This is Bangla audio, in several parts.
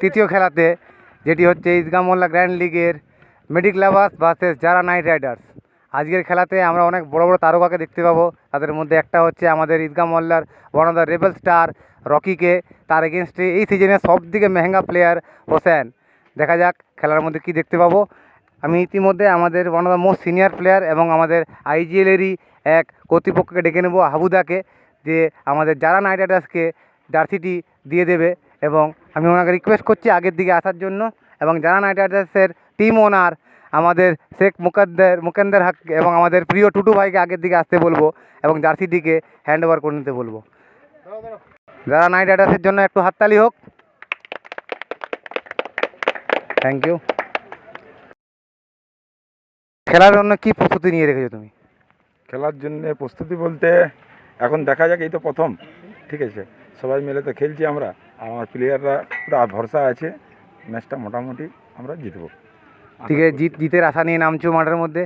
তৃতীয় খেলাতে, যেটি হচ্ছে ঈদগাহ মোল্লা গ্র্যান্ড লিগের মেডিক লাভার্স ভার্সেস যারা নাইট রাইডার্স। আজকের খেলাতে আমরা অনেক বড় বড় তারকাকে দেখতে পাবো। তাদের মধ্যে একটা হচ্ছে আমাদের ঈদগাহ মোল্লার one of the rebel star রকিকে, তার এগেনস্টে এই সিজনের সবথেকে মেহেঙ্গা প্লেয়ার হোসেন। দেখা যাক খেলার মধ্যে কি দেখতে পাবো। আমি ইতিমধ্যে আমাদের one of the most senior player এবং আমাদের আইজিএলেরই এক কর্তৃপক্ষকে ডেকে নেবো, হাবুদাকে, যে আমাদের যারা নাইট রাইডার্সকে জার্সিটি দিয়ে দেবে। এবং আমি ওনাকে রিকোয়েস্ট করছি আগের দিকে আসার জন্য, এবং যারা নাইট রাইডার্সের টিম ওনার আমাদের শেখ মুকেন্দের হক এবং আমাদের প্রিয় টুটু ভাইকে আগের দিকে আসতে বলবো এবং জার্সিটিকে হ্যান্ড ওভার করে নিতে বলবো। যারা নাইট রাইডার্সের জন্য একটু হাততালি হোক। Thank you. খেলার জন্য কি প্রস্তুতি নিয়ে রেখেছো তুমি? খেলার জন্য প্রস্তুতি বলতে এখন দেখা যাক, এই তো প্রথম, ঠিক আছে, সবাই মিলে তো খেলছি আমরা, আমার প্লেয়াররা পুরো ভরসা আছে, ম্যাচটা মোটামুটি আমরা জিতবো। ঠিক আছে, জিতের আশা নিয়ে নামছো মাঠের মধ্যে।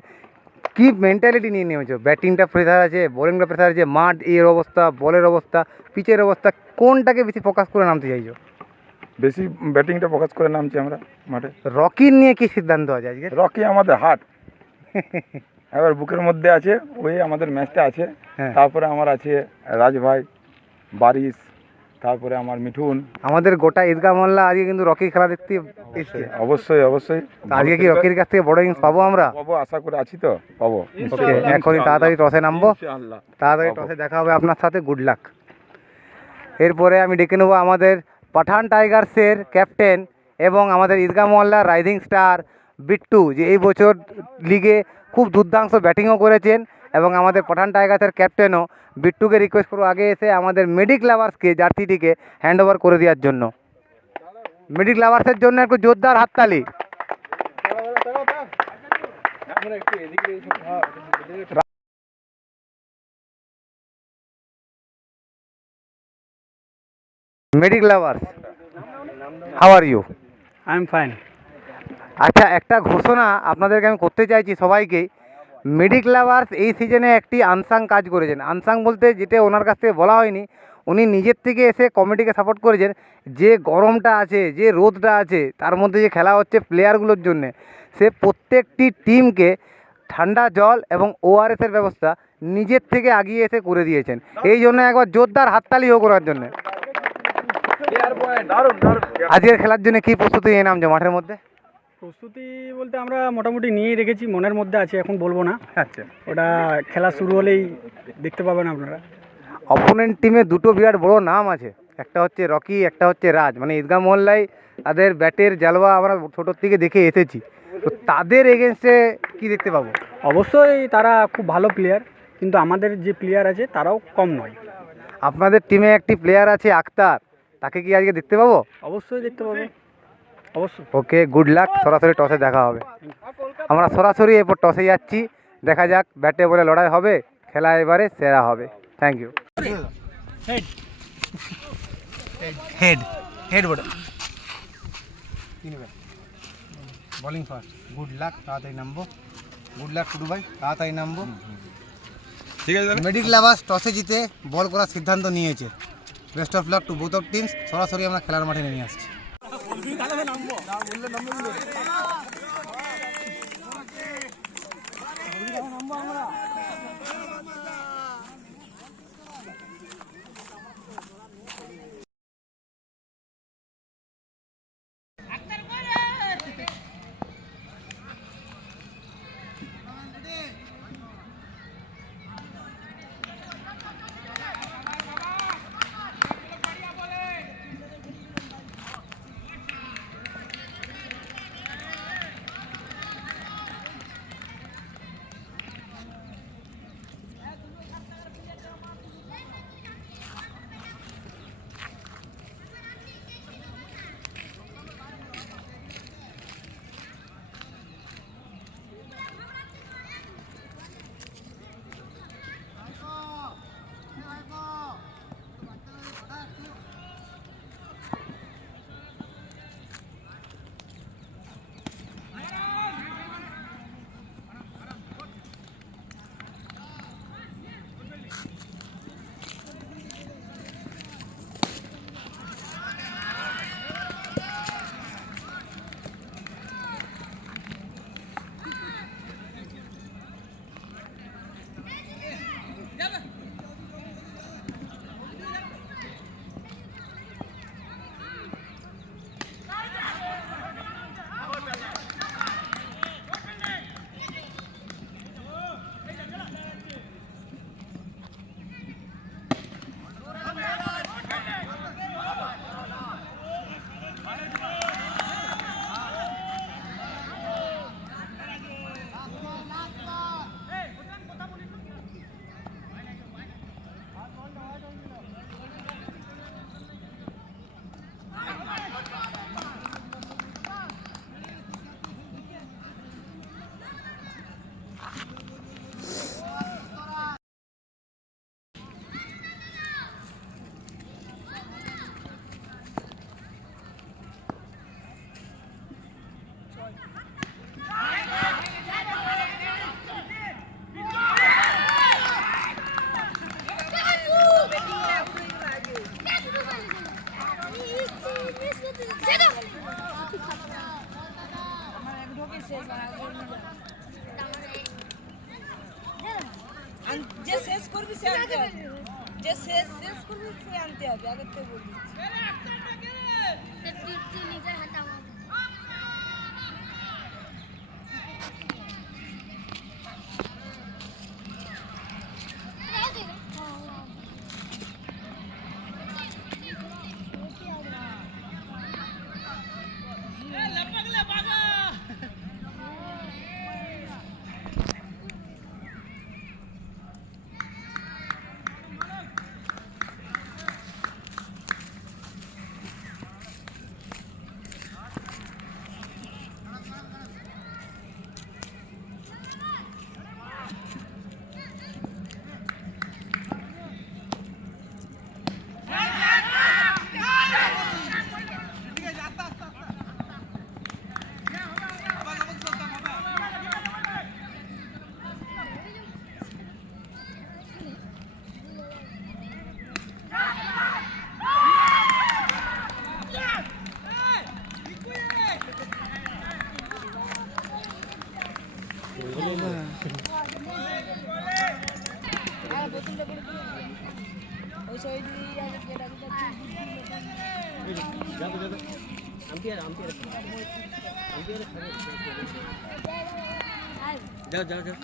কি মেন্টালিটি নিয়ে নেমেছো? ব্যাটিংটা প্রেসার আছে, বোলিংটা প্রেসার আছে, মাঠ এর অবস্থা, বলের অবস্থা, পিচের অবস্থা, কোনটাকে বেশি ফোকাস করে নামতে চাইছো? বেশি ব্যাটিংটা ফোকাস করে নামছি আমরা মাঠে। রকির নিয়ে কি সিদ্ধান্ত আছে আজকে? রকি আমাদের হার্ট, এবার বুকের মধ্যে আছে, ওই আমাদের ম্যাচটা আছে। তারপরে আমার আছে রাজ ভাই, বারিশ, তারপরে আমার মিঠুন। আমাদের গোটা ঈদগাহ মোল্লা আজকে কিন্তু রকির খেলা দেখতে এসছে। অবশ্যই অবশ্যই। আজকে কি রকির কাছ থেকে বড় ইনিংস পাবো আমরা? পাবো, আশা করে আছি তো পাবো। এখনই তাড়াতাড়ি টসে নামবো, তাড়াতাড়ি টসে দেখা হবে আপনার সাথে। Good luck. এরপরে আমি ডেকে নেবো আমাদের পাঠান টাইগার্সের ক্যাপ্টেন এবং আমাদের ঈদগাহ মোল্লার রাইজিং স্টার বিট্টু, যে এই বছর লিগে খুব দুর্দাংশ ব্যাটিংও করেছেন, এবং আমাদের পাঠান টাইগার্সের ক্যাপ্টেনও। বিট্টুকে রিকোয়েস্ট করবো আগে এসে আমাদের মেডিক লাভার্সকে জার্সিটিকে হ্যান্ড ওভার করে দেওয়ার জন্য। মেডিক লাভার্সের জন্য একটু জোরদার হাততালি। Medic lovers, how are you? I am fine. আচ্ছা, একটা ঘোষণা আপনাদেরকে আমি করতে চাইছি সবাইকেই। মেডিক লাভার্স এই সিজনে একটি আনসাং কাজ করেছেন। আনসাং বলতে যেটা ওনার কাছ থেকে বলা হয়নি, উনি নিজের থেকে এসে কমিটিকে সাপোর্ট করেছেন। যে গরমটা আছে, যে রোদটা আছে, তার মধ্যে যে খেলা হচ্ছে প্লেয়ারগুলোর জন্যে, সে প্রত্যেকটি টিমকে ঠান্ডা জল এবং ওআরএসের ব্যবস্থা নিজের থেকে আগিয়ে এসে করে দিয়েছেন। এই জন্য একবার জোরদার হাততালি হোক করার জন্যে। আজকের খেলার জন্য কী প্রস্তুতি নিয়ে নামছো মাঠের মধ্যে? প্রস্তুতি বলতে আমরা মোটামুটি নিয়েই রেখেছি, মনের মধ্যে আছে, এখন বলবো না। আচ্ছা, ওটা খেলা শুরু হলেই দেখতে পাবেন আপনারা। অপোনেন্ট টিমে দুটো বিরাট বড় নাম আছে, একটা হচ্ছে রকি, একটা হচ্ছে রাজ। মানে ঈদগাহ মোল্লায় তাদের ব্যাটের জালওয়া আমরা ছোটোর থেকে দেখে এসেছি। তো তাদের এগেনস্টে কি দেখতে পাবো? অবশ্যই তারা খুব ভালো প্লেয়ার, কিন্তু আমাদের যে প্লেয়ার আছে তারাও কম নয়। আপনাদের টিমে একটি প্লেয়ার আছে আক্তার, তাকে কি আজকে দেখতে পাবো? অবশ্যই দেখতে পাবে, অবশ্যই। ওকে, গুড লাক। সরাসরি টসে দেখা হবে। আমরা সরাসরি এরপর টসে যাচ্ছি। দেখা যাক ব্যাটে বলে লড়াই হবে, খেলা এবারে সেরা হবে। Thank you. Head head head বড় বোলিং ফার্স্ট। গুড লাক, তাড়াতাড়ি নামবো। গুড লাক টুডু ভাই, তাড়াতাড়ি নামবো। ঠিক আছে। মেডিক লাভার্স টসে জিতে বল করার সিদ্ধান্ত নিয়েছে। Best of luck to both of teams. সরাসরি আমরা খেলার মাঠে নেমে আসছি। যে শেষ করবি সে আনতে হবে, যে শেষ করবি সে আনতে হবে, আগের থেকে বলে দিচ্ছি। ওই সবাই যদি আগে গেটা যাও যাও যাও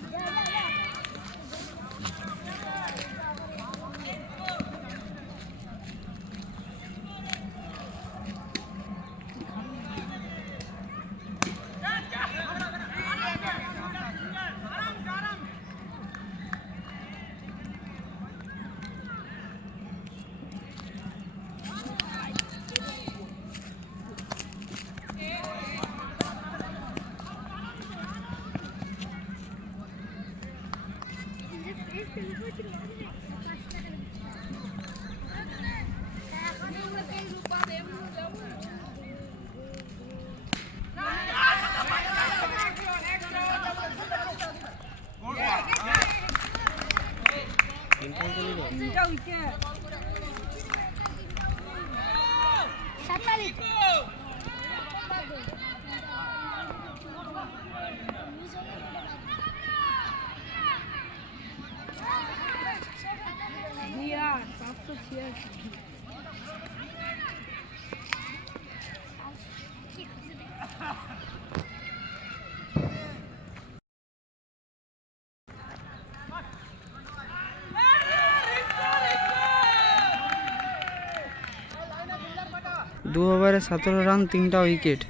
দু ওভারে 17 রান, 3টা উইকেট।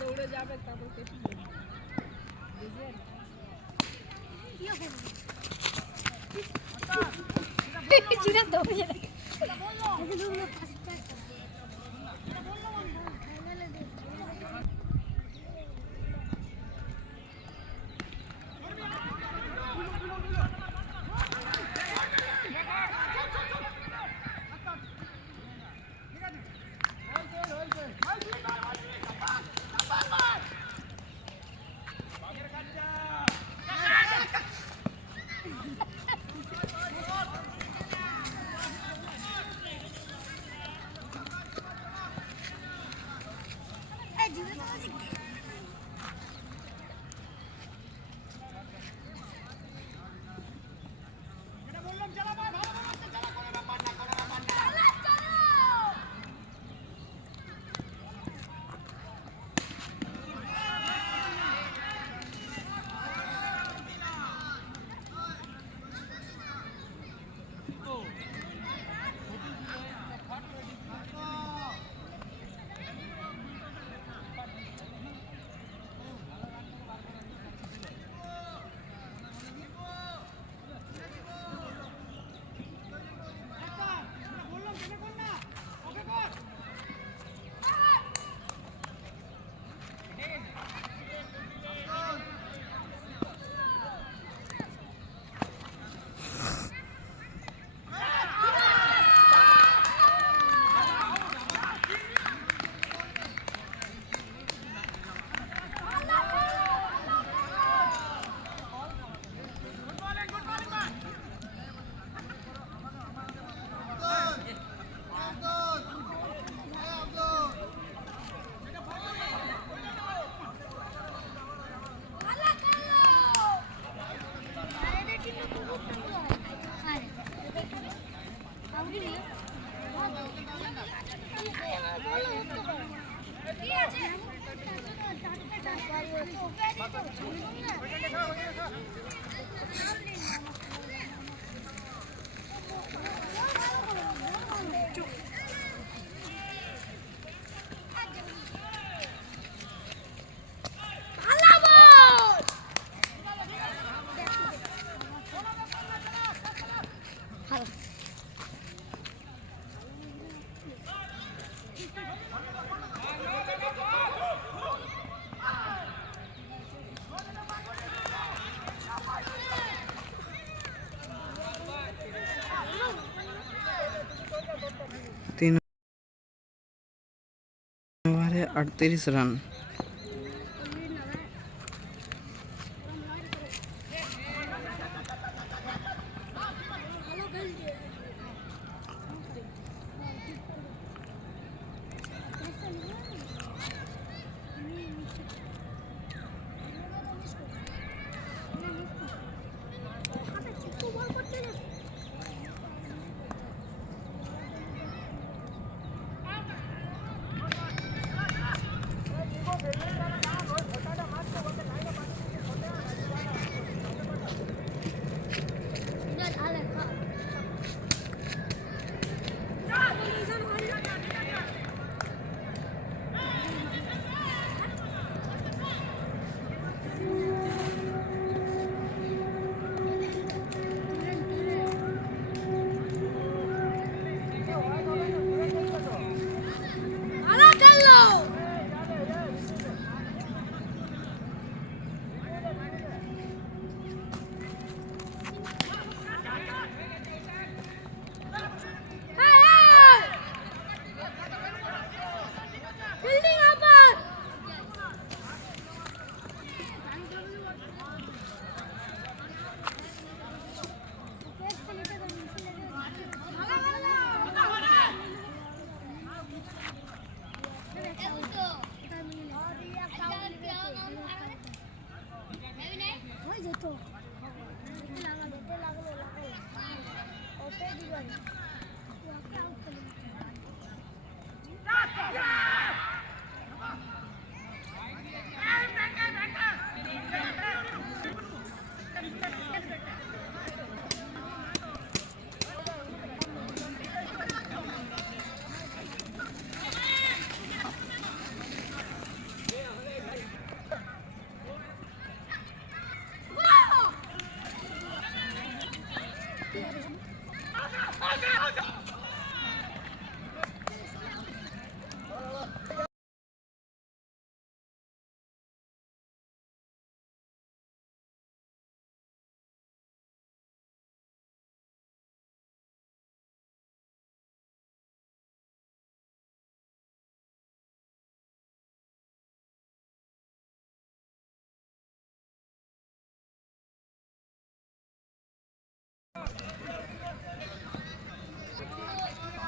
দৌড়ে যাবে তারপর तीन ओवरे 38 रन।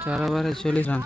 चार ओवरे 40 रन।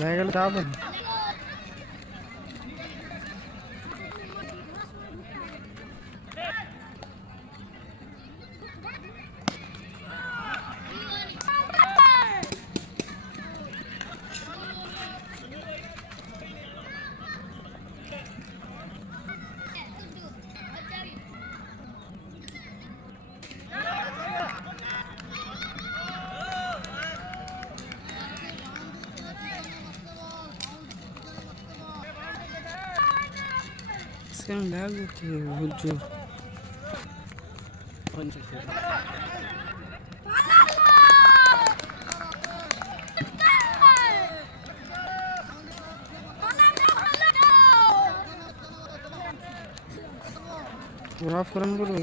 জায়গাটা যাবেন sekarang lagu ke hujur of run করবে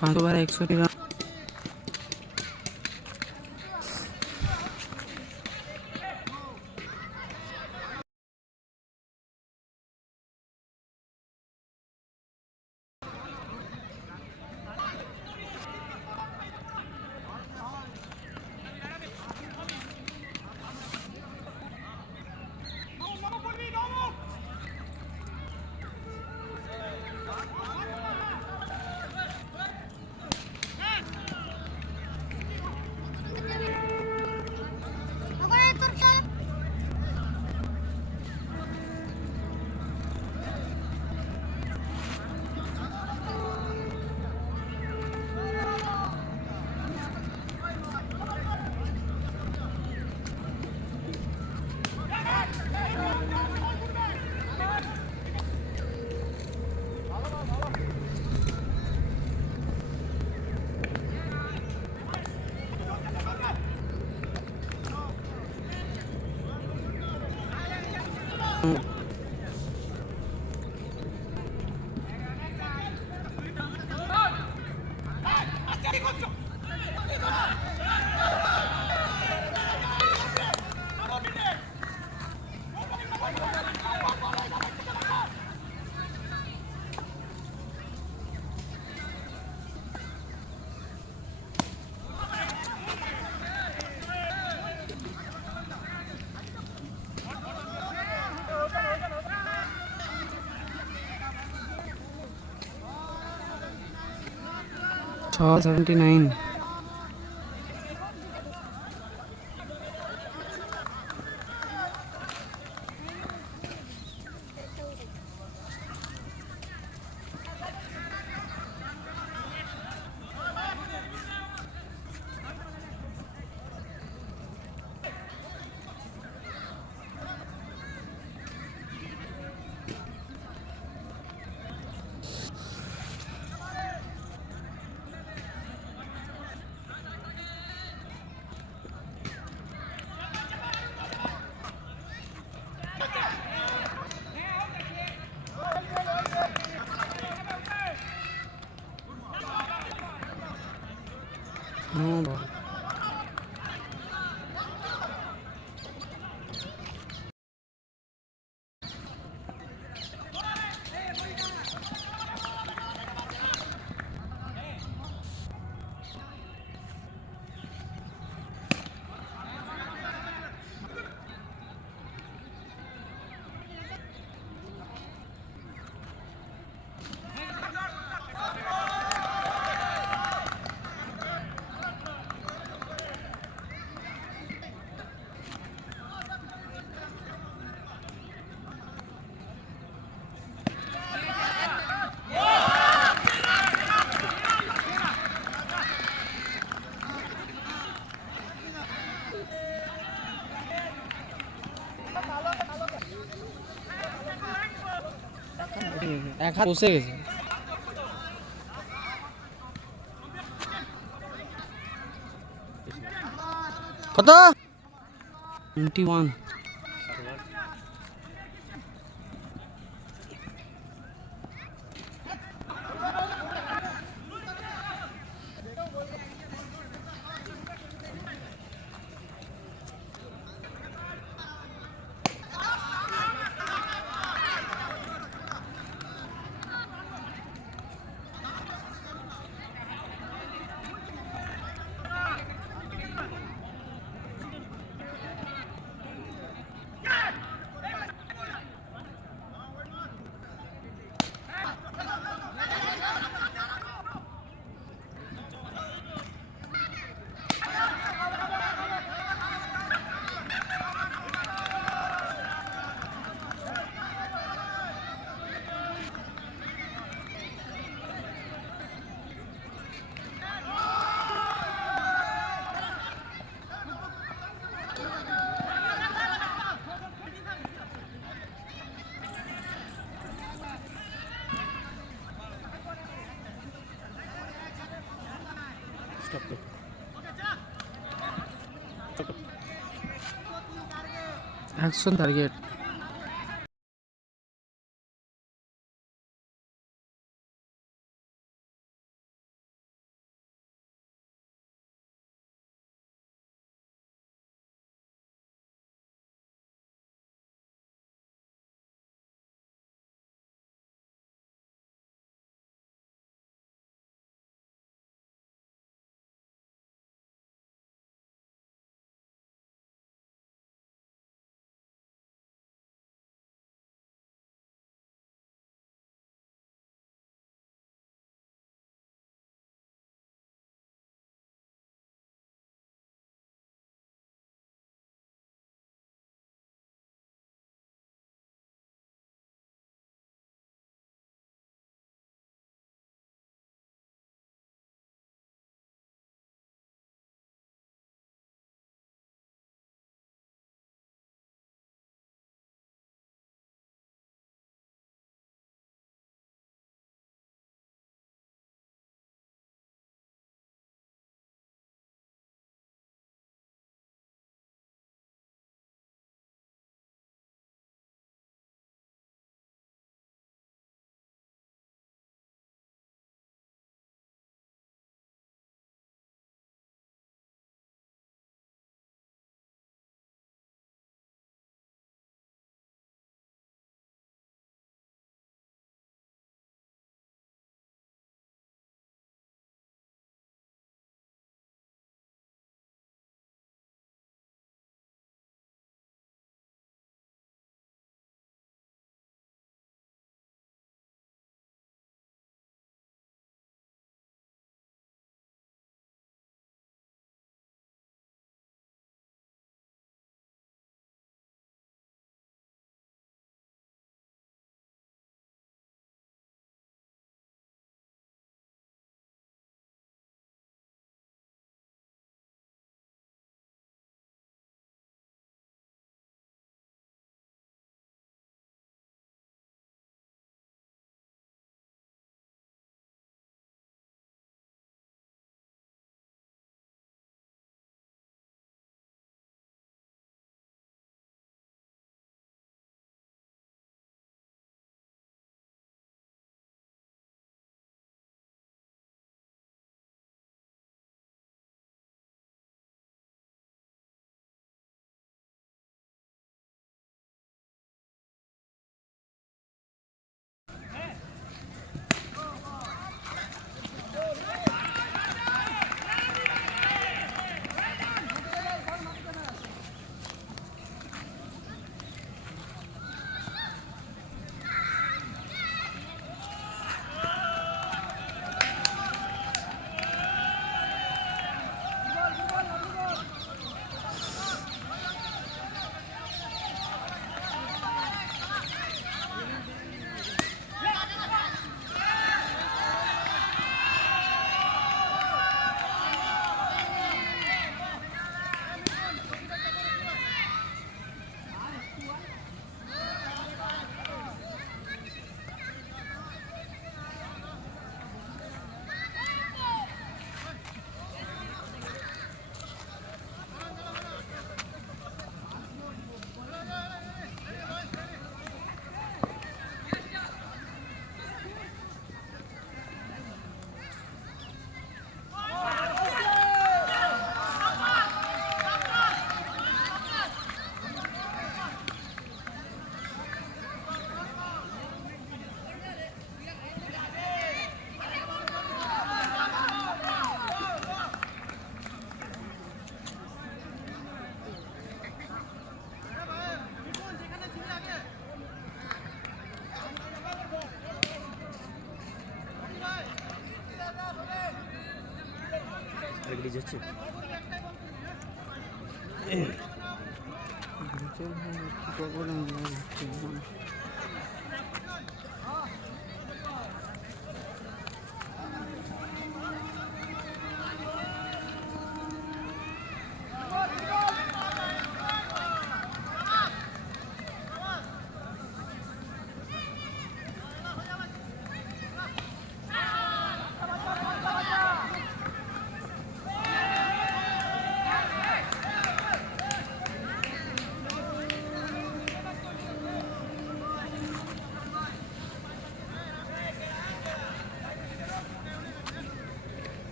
पाँच ओवर 100 रन छः 79 नो बॉल এক হাত বসে গেছে কত 21 অ্যাকশন টার্গেট।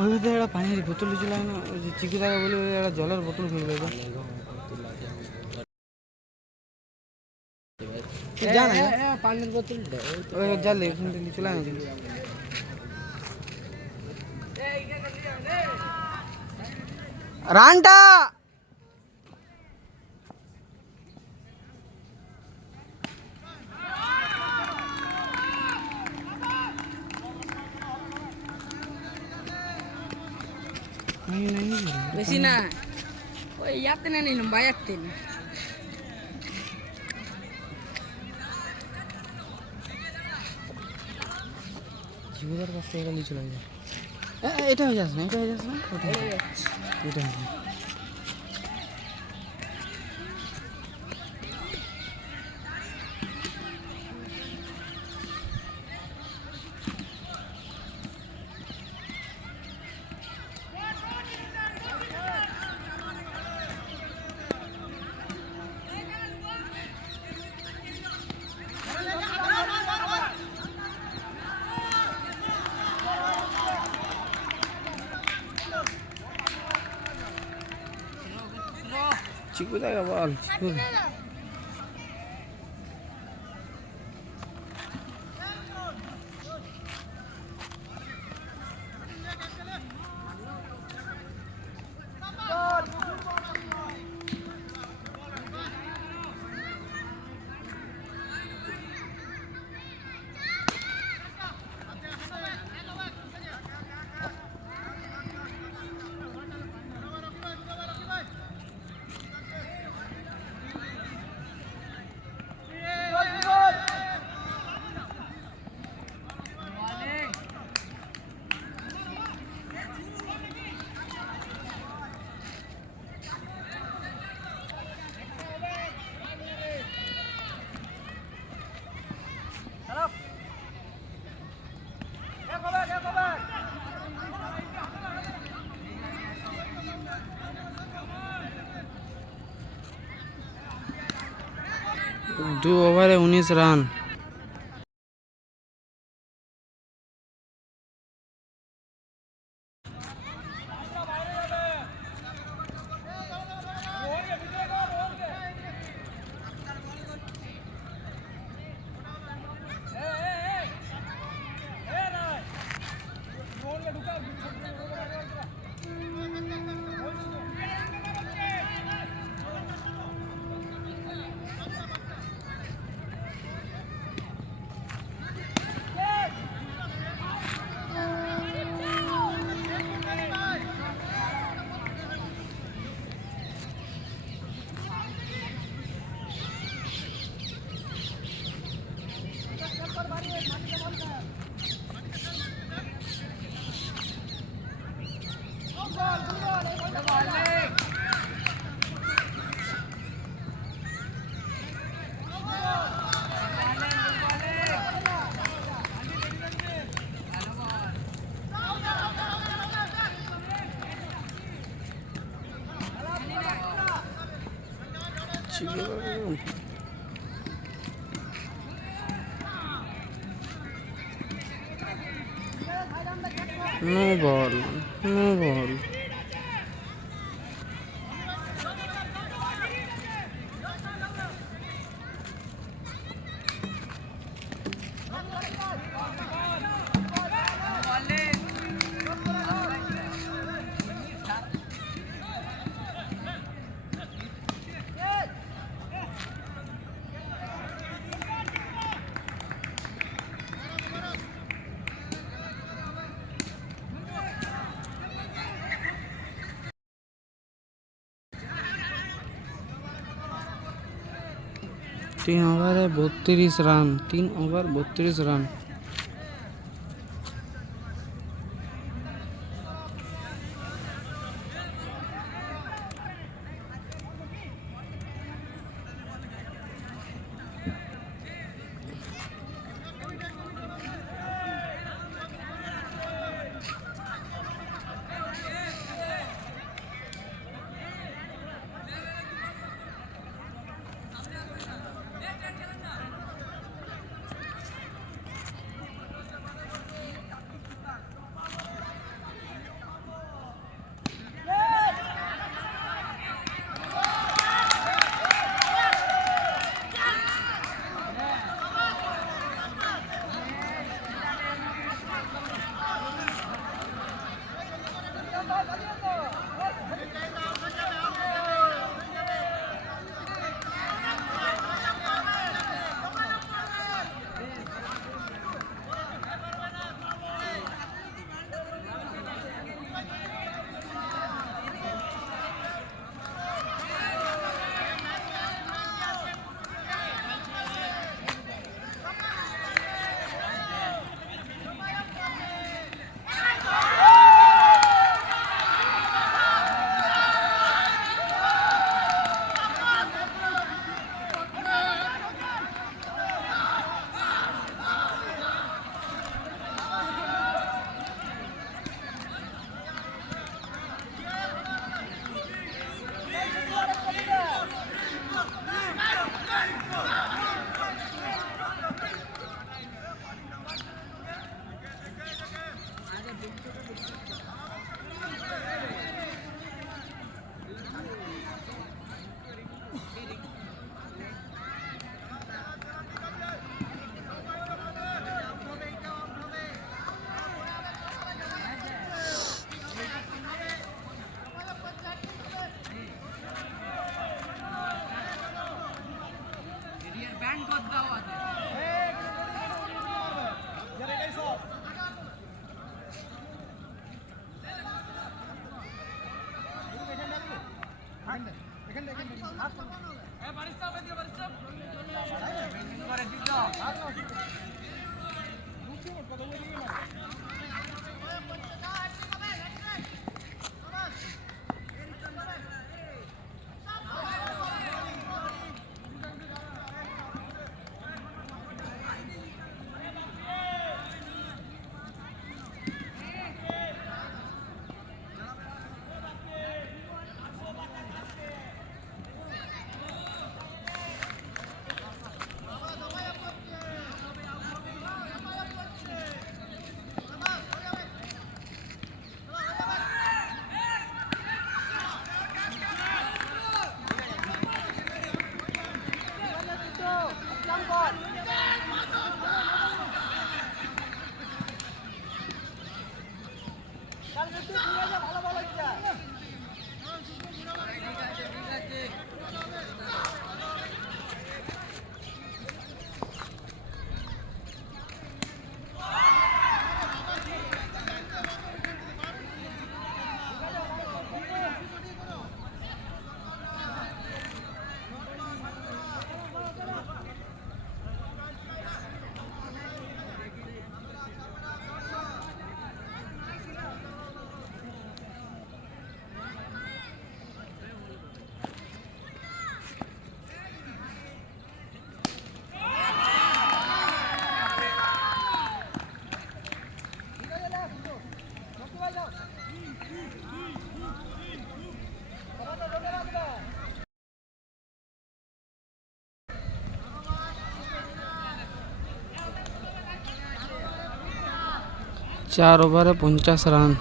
ওই ভিতরে একটা পানির বোতল ছিল না, ওই যে চিকিৎসাকে বলে ওই একটা জলের বোতল ফেলবে জানা পানির বোতল ওই জালে এখান থেকে চলে না রানটা বেশি না ওই ইয়াতে না নিলাম বাইয়াতে না জীবনের কাছ থেকে নিয়ে চলে যায় এটা হয়ে যাস না এটা হয়ে যাস না ওটা এটা চিকু জায়গা বল চিকু दो over 19 run no ball no ball तीन ओवर है 32 रन 3 ओवर 32 रन 4 ওভারে 50 রান।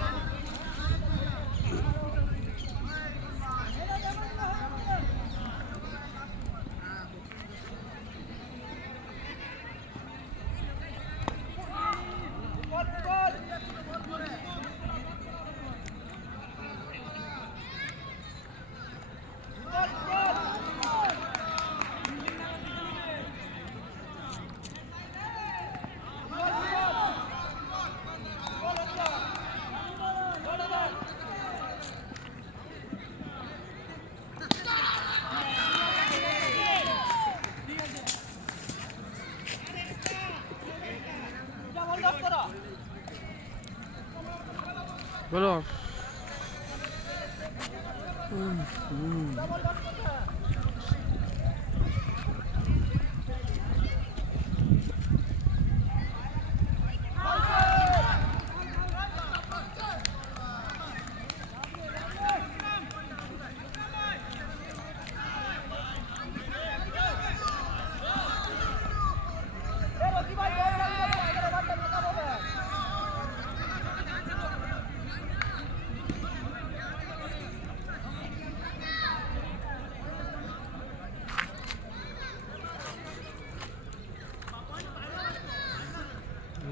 বলো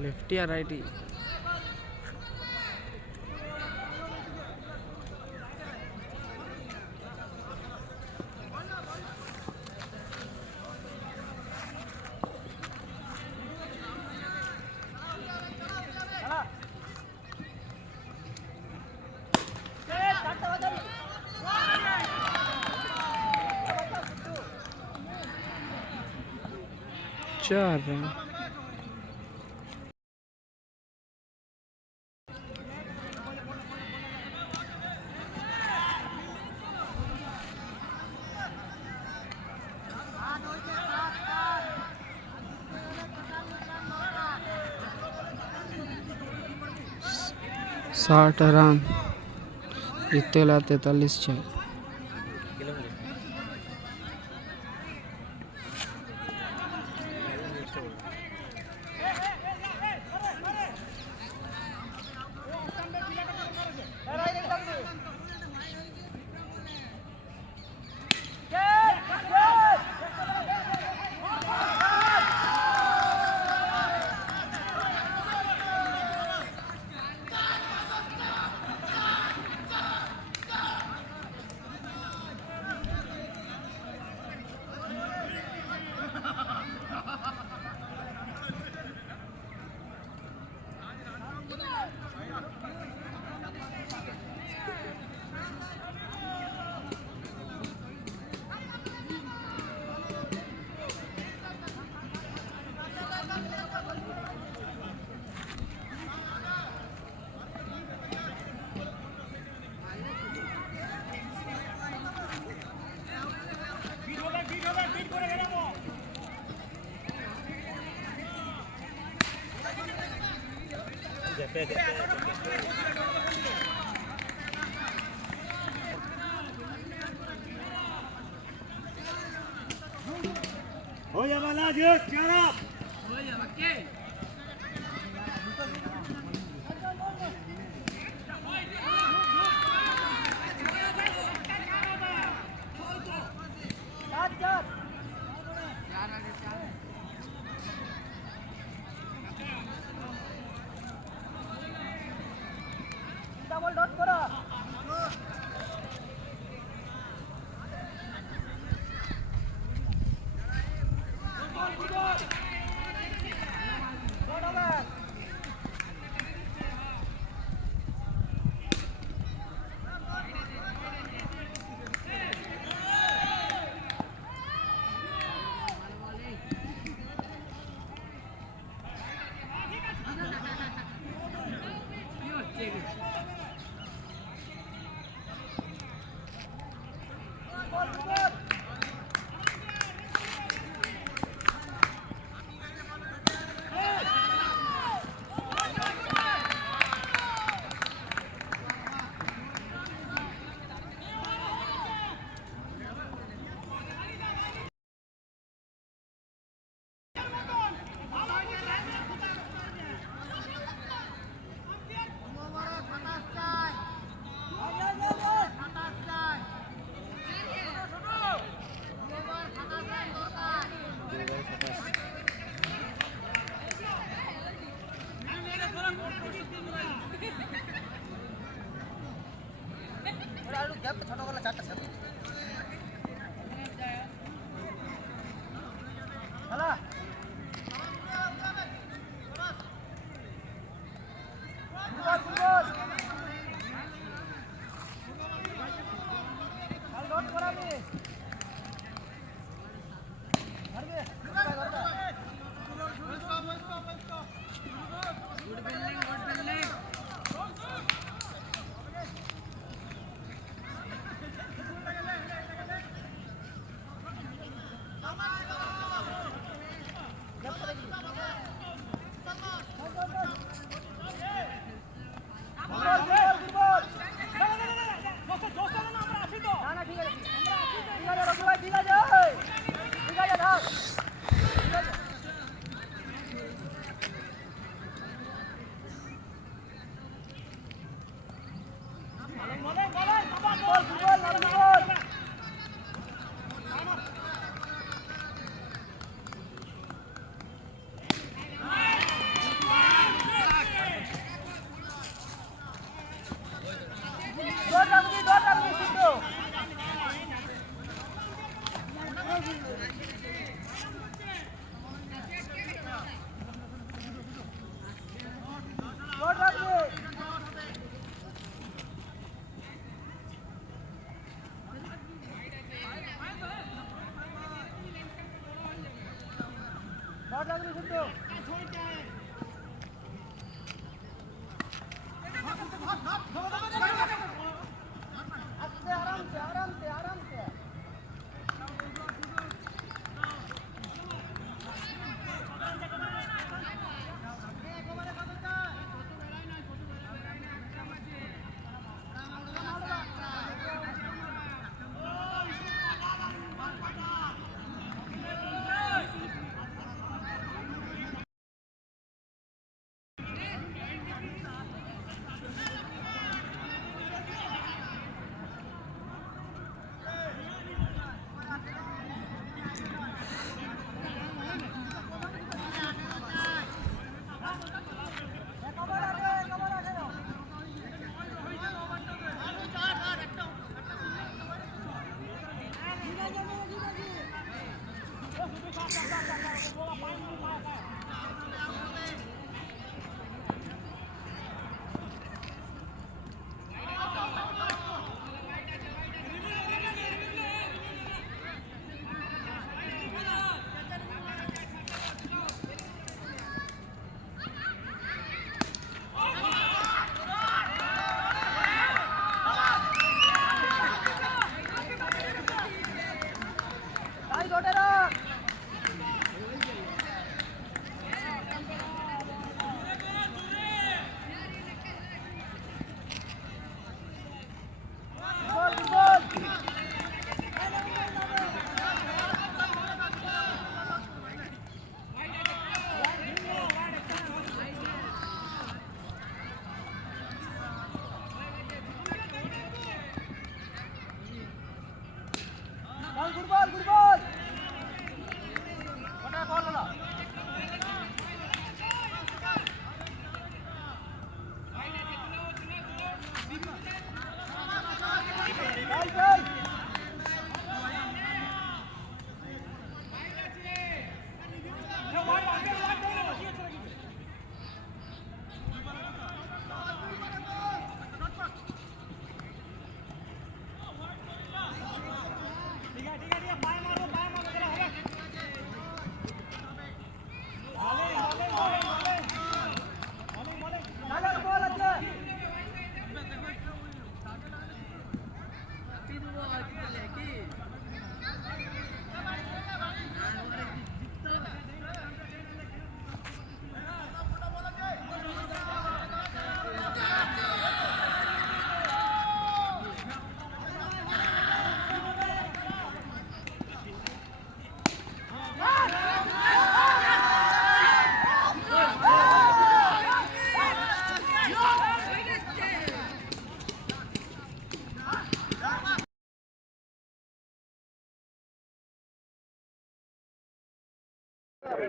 लेफ्टी या राइटी? चार रन। साठ रन जीतेला 43 છે।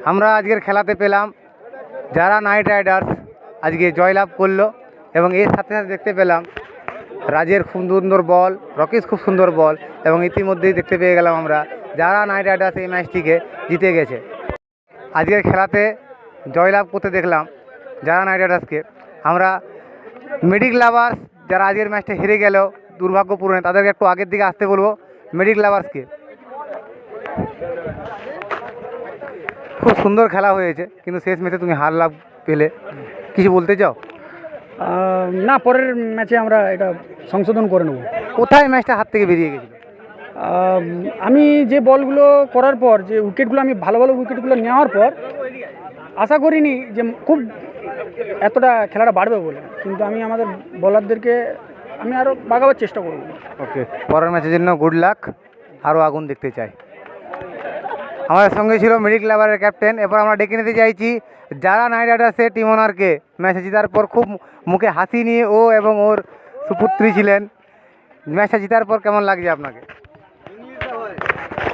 আমরা আজকের খেলাতে পেলাম যারা নাইট রাইডার্স আজকে জয়লাভ করলো, এবং এর সাথে সাথে দেখতে পেলাম রাজের খুব সুন্দর বল, রকিস খুব সুন্দর বল, এবং ইতিমধ্যেই দেখতে পেয়ে গেলাম আমরা যারা নাইট রাইডার্স এই ম্যাচটিকে জিতে গেছে। আজকের খেলাতে জয়লাভ করতে দেখলাম যারা নাইট রাইডার্সকে। আমরা মেডিক লাভার্স যারা আজকের ম্যাচটা হেরে গেল দুর্ভাগ্যপূর্ণ, তাদেরকে একটু আগের দিকে আসতে বলবো। মেডিক লাভার্সকে খুব সুন্দর খেলা হয়েছে, কিন্তু শেষ ম্যাচে তুমি হার লাভ পেলে, কিছু বলতে চাও? না, পরের ম্যাচে আমরা এটা সংশোধন করে নেব। কোথায় ম্যাচটা হাত থেকে বেরিয়ে গেছিল? আমি যে বলগুলো করার পর, যে উইকেটগুলো আমি ভালো ভালো উইকেটগুলো নেওয়ার পর আশা করিনি যে খুব এতটা খেলাটা বাড়বে বলে, কিন্তু আমি আমাদের বোলারদেরকে আমি আরও বাগাবার চেষ্টা করব। ওকে, পরের ম্যাচের জন্য গুড লাক, আরও আগুন দেখতে চাই। আমাদের সঙ্গে ছিল মেডিক লাভারের ক্যাপ্টেন। এরপর আমরা ডেকে নিতে চাইছি যারা নাইট রাইডার্সের টিম ওনারকে। ম্যাচে জেতার পর খুব মুখে হাসি নিয়ে ও এবং ওর সুপুত্রী ছিলেন। ম্যাচটা জেতার পর কেমন লাগছে আপনাকে?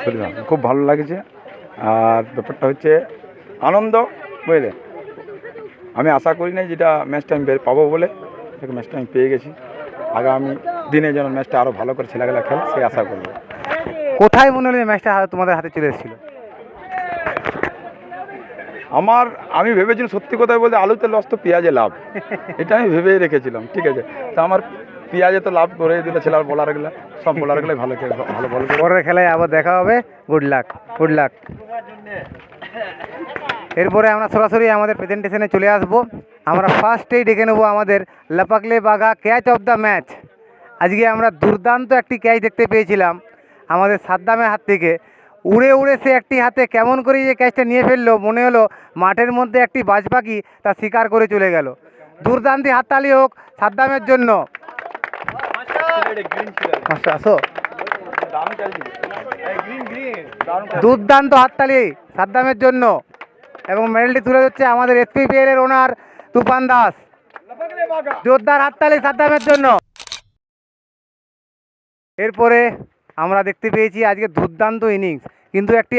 বুঝলাম, খুব ভালো লাগছে। আর ব্যাপারটা হচ্ছে আনন্দ, বুঝলে। আমি আশা করি নাই যেটা ম্যাচটা আমি পাবো বলে, ম্যাচটা আমি পেয়ে গেছি। আগামী দিনে যেন ম্যাচটা আরও ভালো করে ছেলেগুলা খেলে সেই আশা করবো। কোথায় মনে হলো ম্যাচটা তোমাদের হাতে চলে এসেছিল? আমি ভেবেছিলাম, সত্যি কথা বলতে, আলুতে লস তো পেঁয়াজে লাভ, এটা আমি ভেবেই রেখেছিলাম। ঠিক আছে, তা আমার পেঁয়াজে তো লাভ করে দিল ছেলে। আর বোলারগুলো সব বোলারগুলোই ভালো ভালো বল। পরের খেলায় আবার দেখা হবে। Good luck, good luck. এরপরে আমরা সরাসরি আমাদের প্রেজেন্টেশনে চলে আসব। আমরা ফার্স্টেই ডেকে নেব আমাদের লাপাকলে বাঘা ক্যাচ অফ দ্য ম্যাচ। আজকে আমরা দুর্দান্ত একটি ক্যাচ দেখতে পেয়েছিলাম আমাদের সাদ্দামের হাত থেকে। উড়ে উড়ে সে একটি হাতে কেমন করে যে ক্যাচটা নিয়ে ফেললো, মনে হলো মাঠের মধ্যে একটি বাজ পাখি তা শিকার করে চলে গেল। দুর্দান্ত হাততালি হোক সাদ্দামের জন্য। আসো, দুর্দান্ত হাততালি সাদ্দামের জন্য। এবং মেডেলটি তুলে দিচ্ছে আমাদের এসপিপিএল এর ওনার তুফান দাস। জোরদার হাততালি সাদ্দামের জন্য। এরপরে আমরা দেখতে পেয়েছি আজকে দুর্দান্ত ইনিংস, কিন্তু একটি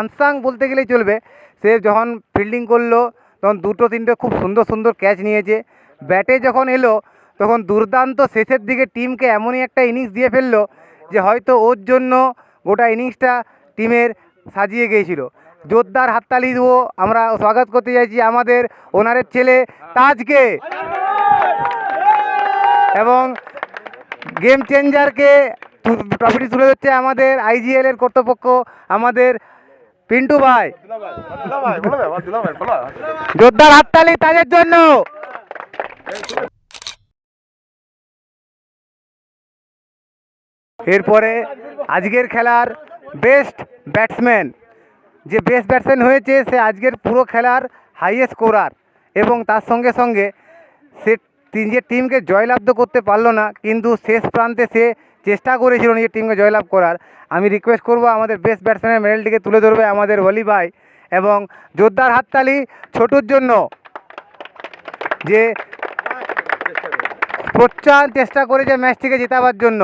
আনসাং বলতে গেলেই চলবে। সে যখন ফিল্ডিং করলো তখন দুটো তিনটে খুব সুন্দর সুন্দর ক্যাচ নিয়েছে। ব্যাটে যখন এলো তখন দুর্দান্ত শেষের দিকে টিমকে এমনই একটা ইনিংস দিয়ে ফেললো যে হয়তো ওর জন্য গোটা ইনিংসটা টিমের সাজিয়ে গিয়েছিল। জোরদার হাততালি দিয়ে আমরা স্বাগত করতে চাইছি আমাদের ওনারের ছেলে তাজকে, এবং গেম চেঞ্জারকে ট্রফিটি তুলে দিচ্ছে আমাদের আইজিএল এর কর্তৃপক্ষ আমাদের পিন্টু ভাই। জোরদার হাততালি তাদের জন্য। এরপরে আজকের খেলার বেস্ট ব্যাটসম্যান, যে বেস্ট ব্যাটসম্যান হয়েছে সে আজকের পুরো খেলার হাইয়েস্ট স্কোরার, এবং তার সঙ্গে সঙ্গে সে নিজের টিমকে জয়লাভ তো করতে পারলো না, কিন্তু শেষ প্রান্তে সে চেষ্টা করেছিল নিজের টিমকে জয়লাভ করার। আমি রিকোয়েস্ট করব আমাদের বেস্ট ব্যাটসম্যানের মেডেলটিকে তুলে ধরবে আমাদের ওলি ভাই, এবং জোরদার হাততালি ছোটুর জন্য, যে প্রচণ্ড চেষ্টা করেছে ম্যাচটিকে জেতাবার জন্য।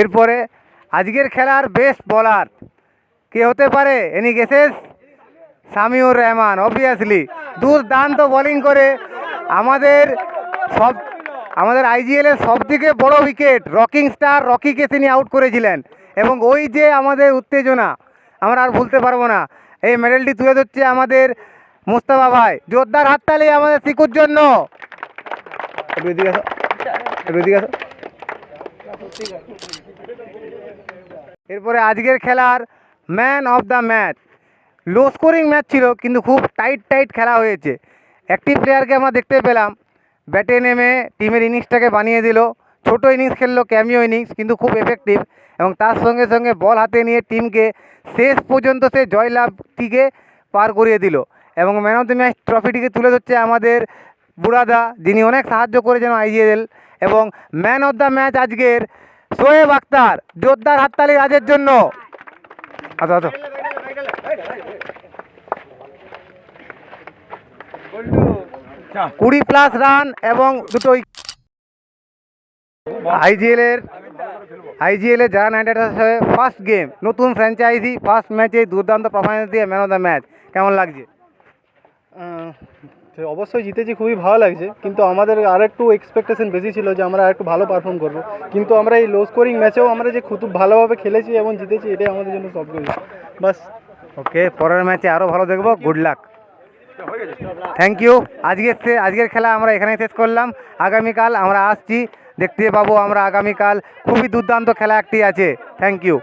এরপরে আজকের খেলার বেস্ট বলার কে হতে পারে? Any guesses? Samiur Rahman, obviously. দুর্দান্ত বোলিং করে আমাদের আইজিএলের সবথেকে বড় উইকেট রকিং স্টার রকিকে তিনি আউট করেছিলেন, এবং ওই যে আমাদের উত্তেজনা আমরা আর ভুলতে পারবো না। এই মেডেলটি তুলে দিচ্ছে আমাদের মুস্তাফা ভাই। জোরদার হাততালি আমাদের শিকুর জন্য। এরপরে আজকের খেলার man of the match. Low scoring match ছিল, কিন্তু খুব টাইট খেলা হয়েছে। একটি প্লেয়ারকে আমরা দেখতে পেলাম ব্যাটে নেমে টিমের ইনিংসটাকে বানিয়ে দিল। ছোট ইনিংস খেললো, ক্যামিও ইনিংস, কিন্তু খুব এফেক্টিভ, এবং তার সঙ্গে সঙ্গে বল হাতে নিয়ে টিমকে শেষ পর্যন্ত সে জয়লাভটিকে পার করিয়ে দিল। এবং ম্যান অফ দ্য ম্যাচ ট্রফিটিকে তুলে ধরছে আমাদের বুড়াদা, যিনি অনেক সাহায্য করেছেন আইজিএল। এবং ম্যান অফ দ্য ম্যাচ আজকের শোয়েব আখতার। জোরদার হাততালি রাজের জন্য। আচ্ছা 20+ রান এবং দুটো আইজিএলের আইজিএলে যারা নাইট রাইডার্স হয়ে ফার্স্ট গেম, নতুন ফ্র্যাঞ্চাইজি, ফার্স্ট ম্যাচে দুর্দান্ত পারফরমেন্স দিয়ে ম্যান অফ দ্য ম্যাচ, কেমন লাগছে? অবশ্যই জিতেছি, খুবই ভালো লাগছে, কিন্তু আমাদের আর একটু এক্সপেকটেশন বেশি ছিল যে আমরা আর একটু ভালো পারফর্ম করবো, কিন্তু আমরা এই লো স্কোরিং ম্যাচেও আমরা যে খুব ভালোভাবে খেলেছি এবং জিতেছি, এটাই আমাদের জন্য সব কিছু। বাস। ওকে, পরের ম্যাচে আরও ভালো দেখবো, গুড লাক, থ্যাংক ইউ। আজকের খেলা আমরা এখানেই শেষ করলাম। আগামীকাল আমরা আসছি, দেখতে পাবো আমরা আগামীকাল খুবই দুর্দান্ত খেলা একটি আছে। Thank you.